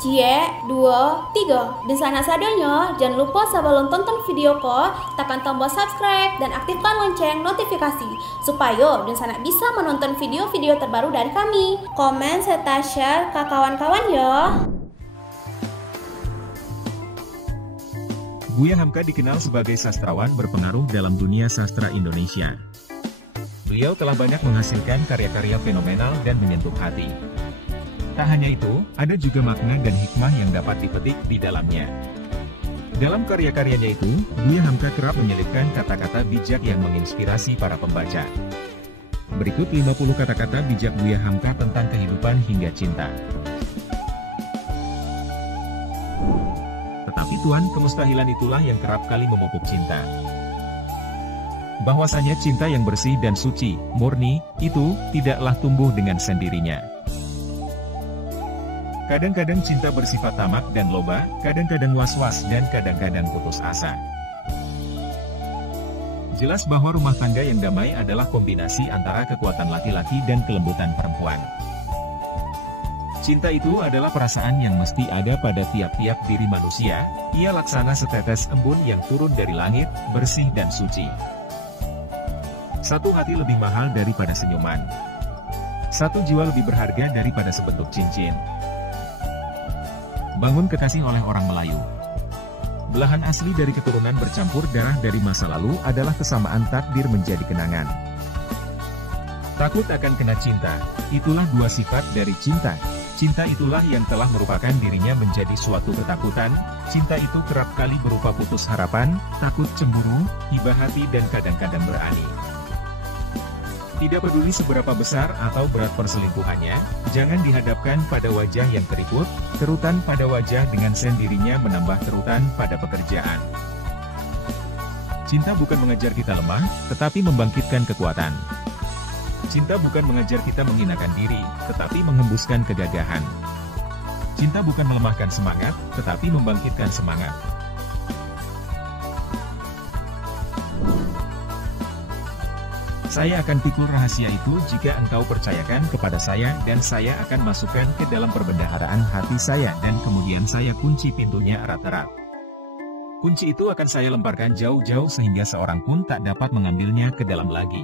Cie, dua, tiga. Dan sana sadonya, jangan lupa sebelum tonton video ko, tekan tombol subscribe dan aktifkan lonceng notifikasi supaya dan sana bisa menonton video-video terbaru dari kami. Komen serta share ke kawan-kawan ya. Buya Hamka dikenal sebagai sastrawan berpengaruh dalam dunia sastra Indonesia. Beliau telah banyak menghasilkan karya-karya fenomenal dan menyentuh hati. Tak hanya itu, ada juga makna dan hikmah yang dapat dipetik di dalamnya. Dalam karya-karyanya itu, Buya Hamka kerap menyelipkan kata-kata bijak yang menginspirasi para pembaca. Berikut 50 kata-kata bijak Buya Hamka tentang kehidupan hingga cinta. Tetapi Tuhan, kemustahilan itulah yang kerap kali memupuk cinta. Bahwasanya cinta yang bersih dan suci, murni, itu tidaklah tumbuh dengan sendirinya. Kadang-kadang cinta bersifat tamak dan loba, kadang-kadang was-was dan kadang-kadang putus asa. Jelas bahwa rumah tangga yang damai adalah kombinasi antara kekuatan laki-laki dan kelembutan perempuan. Cinta itu adalah perasaan yang mesti ada pada tiap-tiap diri manusia, ia laksana setetes embun yang turun dari langit, bersih dan suci. Satu hati lebih mahal daripada senyuman. Satu jiwa lebih berharga daripada sebentuk cincin. Bangun kekasih oleh orang Melayu. Belahan asli dari keturunan bercampur darah dari masa lalu adalah kesamaan takdir menjadi kenangan. Takut akan kena cinta, itulah dua sifat dari cinta. Cinta itulah yang telah merupakan dirinya menjadi suatu ketakutan. Cinta itu kerap kali berupa putus harapan, takut cemburu, hibah hati dan kadang-kadang berani. Tidak peduli seberapa besar atau berat perselingkuhannya, jangan dihadapkan pada wajah yang keriput, kerutan pada wajah dengan sendirinya menambah kerutan pada pekerjaan. Cinta bukan mengajar kita lemah, tetapi membangkitkan kekuatan. Cinta bukan mengajar kita menghinakan diri, tetapi menghembuskan kegagahan. Cinta bukan melemahkan semangat, tetapi membangkitkan semangat. Saya akan pikul rahasia itu jika engkau percayakan kepada saya dan saya akan masukkan ke dalam perbendaharaan hati saya dan kemudian saya kunci pintunya erat-erat. Kunci itu akan saya lemparkan jauh-jauh sehingga seorang pun tak dapat mengambilnya ke dalam lagi.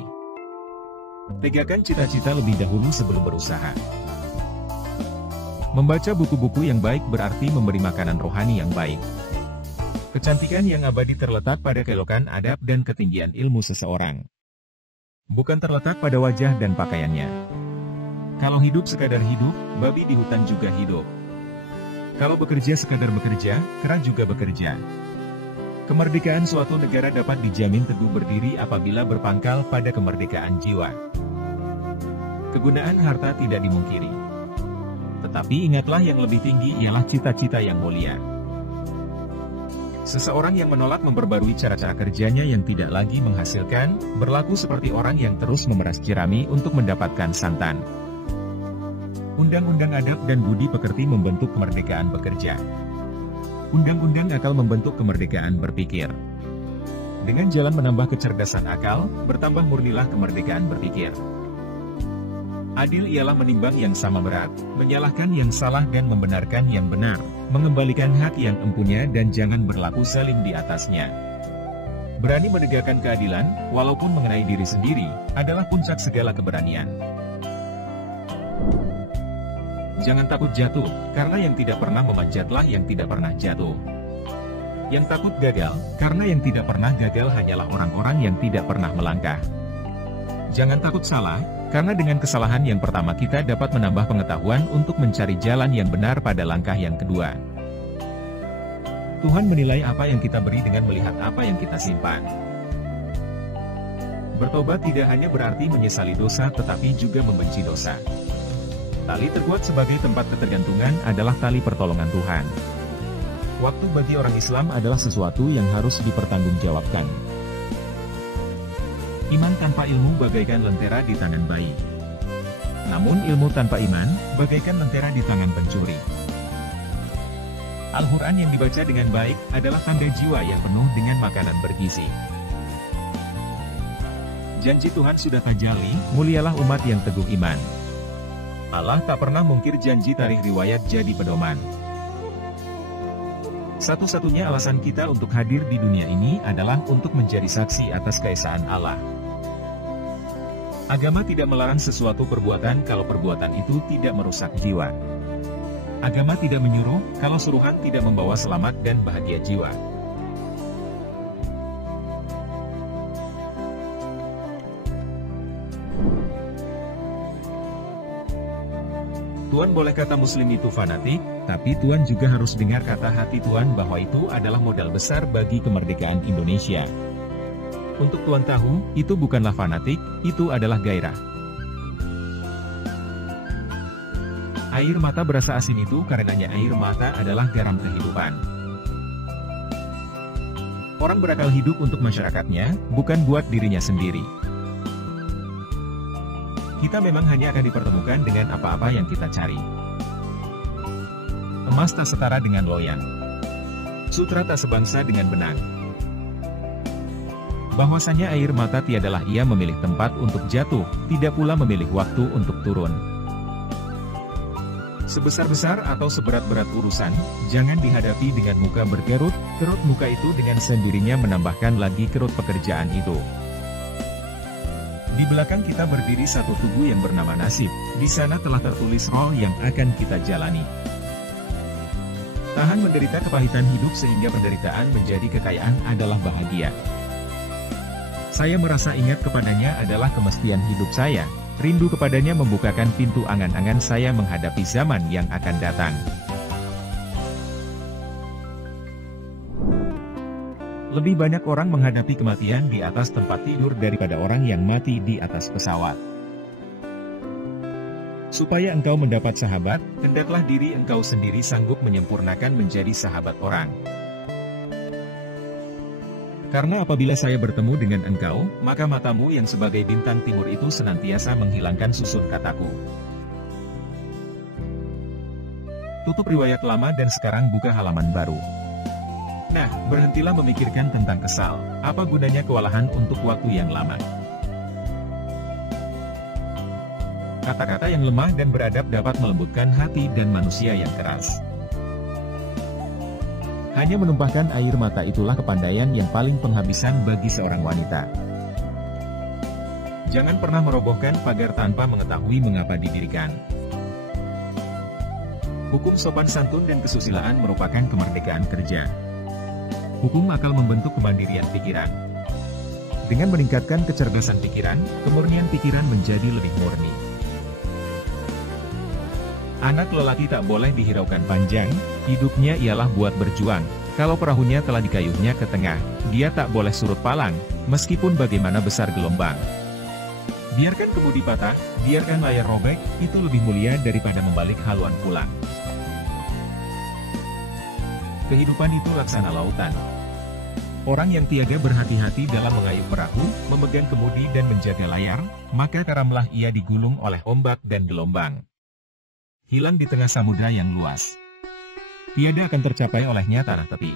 Tegakkan cita-cita lebih dahulu sebelum berusaha. Membaca buku-buku yang baik berarti memberi makanan rohani yang baik. Kecantikan yang abadi terletak pada keelokan adab dan ketinggian ilmu seseorang. Bukan terletak pada wajah dan pakaiannya. Kalau hidup sekadar hidup, babi di hutan juga hidup. Kalau bekerja sekadar bekerja, kera juga bekerja. Kemerdekaan suatu negara dapat dijamin teguh berdiri apabila berpangkal pada kemerdekaan jiwa. Kegunaan harta tidak dimungkiri. Tetapi ingatlah yang lebih tinggi ialah cita-cita yang mulia. Seseorang yang menolak memperbarui cara-cara kerjanya yang tidak lagi menghasilkan, berlaku seperti orang yang terus memeras jerami untuk mendapatkan santan. Undang-undang adab dan budi pekerti membentuk kemerdekaan bekerja. Undang-undang akal membentuk kemerdekaan berpikir. Dengan jalan menambah kecerdasan akal, bertambah murnilah kemerdekaan berpikir. Adil ialah menimbang yang sama berat, menyalahkan yang salah dan membenarkan yang benar, mengembalikan hak yang empunya dan jangan berlaku zalim di atasnya. Berani menegakkan keadilan, walaupun mengenai diri sendiri, adalah puncak segala keberanian. Jangan takut jatuh, karena yang tidak pernah memanjatlah yang tidak pernah jatuh. Yang takut gagal, karena yang tidak pernah gagal hanyalah orang-orang yang tidak pernah melangkah. Jangan takut salah, karena dengan kesalahan yang pertama kita dapat menambah pengetahuan untuk mencari jalan yang benar pada langkah yang kedua. Tuhan menilai apa yang kita beri dengan melihat apa yang kita simpan. Bertobat tidak hanya berarti menyesali dosa tetapi juga membenci dosa. Tali terkuat sebagai tempat ketergantungan adalah tali pertolongan Tuhan. Waktu bagi orang Islam adalah sesuatu yang harus dipertanggungjawabkan. Iman tanpa ilmu bagaikan lentera di tangan bayi. Namun ilmu tanpa iman, bagaikan lentera di tangan pencuri. Al-Quran yang dibaca dengan baik, adalah tanda jiwa yang penuh dengan makanan bergizi. Janji Tuhan sudah tajalli, mulialah umat yang teguh iman. Allah tak pernah mungkir janji, tarikh riwayat jadi pedoman. Satu-satunya alasan kita untuk hadir di dunia ini adalah untuk menjadi saksi atas keesaan Allah. Agama tidak melarang sesuatu perbuatan kalau perbuatan itu tidak merusak jiwa. Agama tidak menyuruh kalau suruhan tidak membawa selamat dan bahagia jiwa. Tuan boleh kata Muslim itu fanatik, tapi Tuan juga harus dengar kata hati Tuan bahwa itu adalah modal besar bagi kemerdekaan Indonesia. Untuk Tuan tahu, itu bukanlah fanatik, itu adalah gairah. Air mata berasa asin itu karenanya air mata adalah garam kehidupan. Orang berakal hidup untuk masyarakatnya, bukan buat dirinya sendiri. Kita memang hanya akan dipertemukan dengan apa-apa yang kita cari. Emas tak setara dengan loyang. Sutra tak sebangsa dengan benang. Bahwasanya air mata tiadalah ia memilih tempat untuk jatuh, tidak pula memilih waktu untuk turun. Sebesar-besar atau seberat-berat urusan, jangan dihadapi dengan muka berkerut, kerut muka itu dengan sendirinya menambahkan lagi kerut pekerjaan itu. Di belakang kita berdiri satu tubuh yang bernama nasib, di sana telah tertulis role yang akan kita jalani. Tahan menderita kepahitan hidup sehingga penderitaan menjadi kekayaan adalah bahagia. Saya merasa ingat kepadanya adalah kemestian hidup saya, rindu kepadanya membukakan pintu angan-angan saya menghadapi zaman yang akan datang. Lebih banyak orang menghadapi kematian di atas tempat tidur daripada orang yang mati di atas pesawat. Supaya engkau mendapat sahabat, hendaklah diri engkau sendiri sanggup menyempurnakan menjadi sahabat orang. Karena apabila saya bertemu dengan engkau, maka matamu yang sebagai bintang timur itu senantiasa menghilangkan susun kataku. Tutup riwayat lama dan sekarang buka halaman baru. Nah, berhentilah memikirkan tentang kesal, apa gunanya kewalahan untuk waktu yang lama. Kata-kata yang lemah dan beradab dapat melembutkan hati dan manusia yang keras. Hanya menumpahkan air mata itulah kepandaian yang paling penghabisan bagi seorang wanita. Jangan pernah merobohkan pagar tanpa mengetahui mengapa didirikan. Hukum sopan santun dan kesusilaan merupakan kemerdekaan kerja. Hukum akal membentuk kemandirian pikiran. Dengan meningkatkan kecerdasan pikiran, kemurnian pikiran menjadi lebih murni. Anak lelaki tak boleh dihiraukan panjang, hidupnya ialah buat berjuang. Kalau perahunya telah dikayuhnya ke tengah, dia tak boleh surut palang, meskipun bagaimana besar gelombang. Biarkan kemudi patah, biarkan layar robek, itu lebih mulia daripada membalik haluan pulang. Kehidupan itu laksana lautan. Orang yang tiaga berhati-hati dalam mengayuh perahu, memegang kemudi dan menjaga layar, maka karamlah ia digulung oleh ombak dan gelombang. Hilang di tengah samudra yang luas. Tiada akan tercapai olehnya tanah tepi.